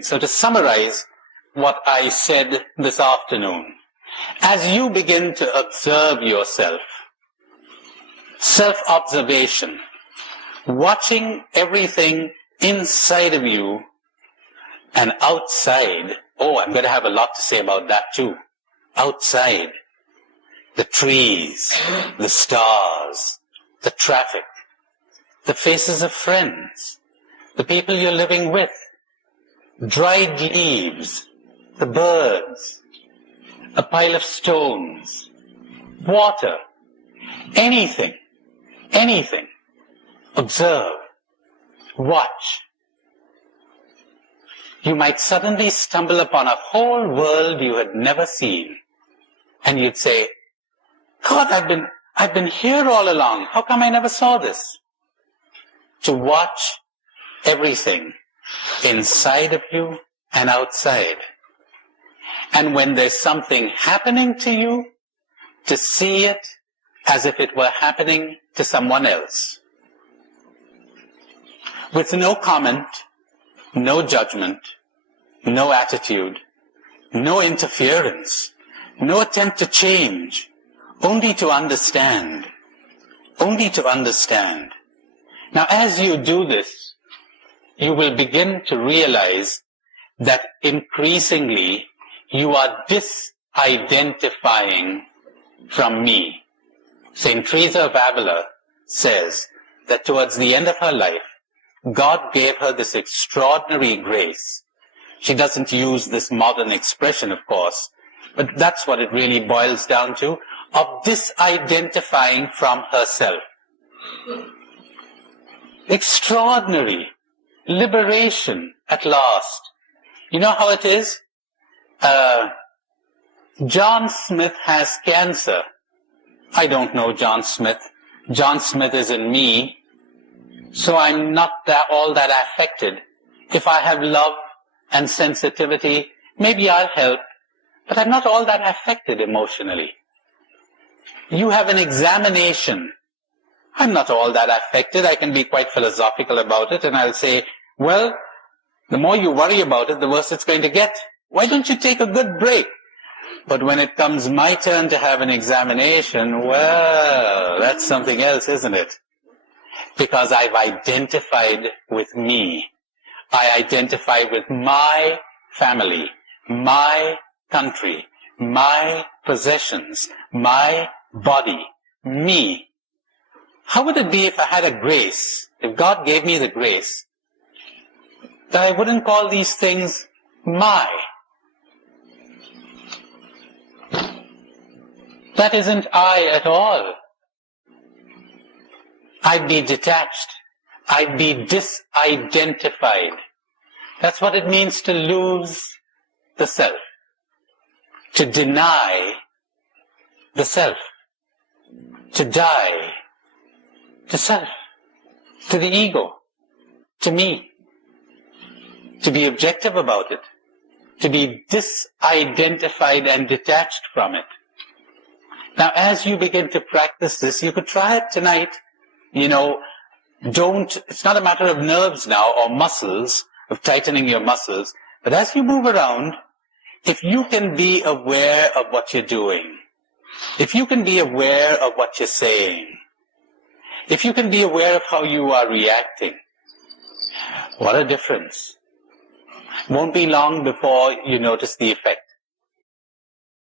So to summarize what I said this afternoon, as you begin to observe yourself, self-observation, watching everything inside of you and outside. Oh, I'm going to have a lot to say about that too. Outside, the trees, the stars, the traffic, the faces of friends, the people you're living with, dried leaves, the birds, a pile of stones, water, anything. Observe, watch. You might suddenly stumble upon a whole world you had never seen, and you'd say, God, I've been here all along. How come I never saw this? To watch everything inside of you and outside. And when there's something happening to you, to see it as if it were happening to someone else. With no comment, no judgment, no attitude, no interference, no attempt to change, only to understand. Only to understand. Now, as you do this, you will begin to realize that increasingly you are disidentifying from me. Saint Teresa of Avila says that towards the end of her life, God gave her this extraordinary grace. She doesn't use this modern expression, of course, but that's what it really boils down to, of disidentifying from herself. Extraordinary liberation at last. You know how it is? John Smith has cancer. I don't know John Smith. John Smith is in me. So I'm not all that affected. If I have love and sensitivity, maybe I'll help, but I'm not all that affected emotionally. You have an examination. I'm not all that affected. I can be quite philosophical about it, and I'll say, well, the more you worry about it, the worse it's going to get. Why don't you take a good break? But when it comes my turn to have an examination, well, that's something else, isn't it? Because I've identified with me. I identify with my family, my country, my possessions, my body, me. How would it be if I had a grace, if God gave me the grace, that I wouldn't call these things my? That isn't I at all. I'd be detached. I'd be disidentified. That's what it means to lose the self. To deny the self. To die to self. To the ego. To me. To be objective about it. To be disidentified and detached from it. Now, as you begin to practice this, you could try it tonight. It's not a matter of nerves now or muscles, of tightening your muscles, but as you move around, if you can be aware of what you're doing, if you can be aware of what you're saying, if you can be aware of how you are reacting, what a difference. Won't be long before you notice the effect.